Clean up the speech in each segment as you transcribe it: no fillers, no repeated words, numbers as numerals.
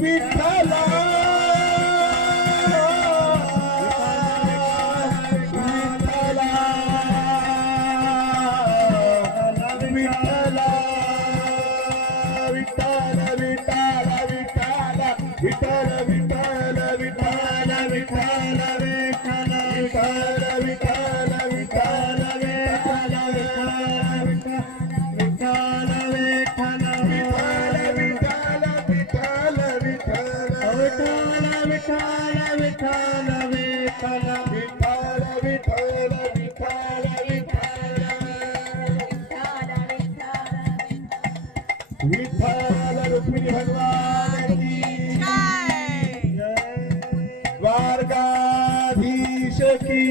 विठ्ठला विठ्ठल रुक्मिणी भगवान की द्वारकाधीश की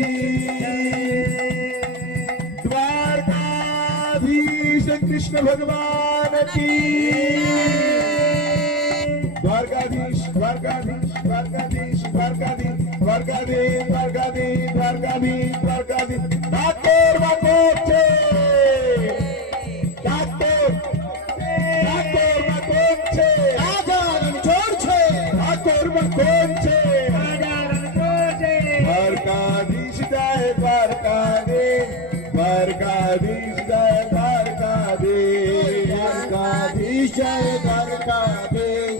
द्वारकाधीश कृष्ण भगवान की द्वारकाधीश द्वारकाधीश द्वारकाधीश द्वारकाधीश द्वारकाधीश द्वारकाधीश द्वारकाधीश द्वारकाधीश ठाकुर बापोचे ठाकुर ठाकुर बापोचे आजान छोड़छे ठाकुर बापोचे आजान छोड़छे द्वारकाधीश जय द्वारकाधीश द्वारकाधीश जय द्वारकाधीश द्वारकाधीश जय द्वारकाधीश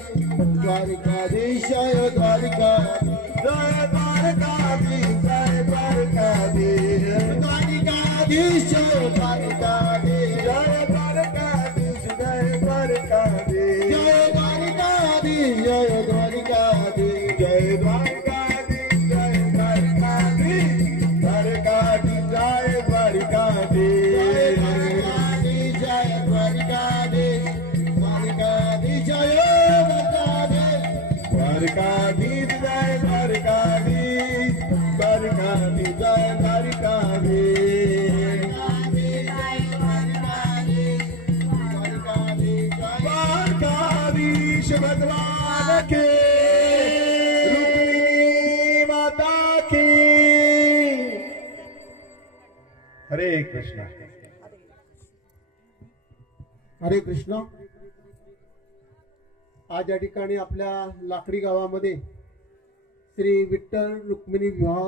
द्वारकाधीश जय द्वारकाधीश जय द्वारकाधीश जय द्वारकाधीश द्वारकाधीश जय द्वारकाधीश जय द्वारकाधीश जय द्वारकाधीश जय द्वारकाधीश जय द्वारकाधीश जय द्वारकाधीश जय द्वारकाधीश द्वारकाधीश जय द्वारकाधीश जय द्वारकाधीश द्वारकाधीश जय द्वारकाधीश जय द्वारकाधीश द्वारकाधीश जय द्वारकाधीश भगवान के रुक्मिणी माता की हरे कृष्ण हरे कृष्ण। आज या ठिकाणी आपल्या लाकडी गावामध्ये श्री विठ्ठल रुक्मिणी विवाह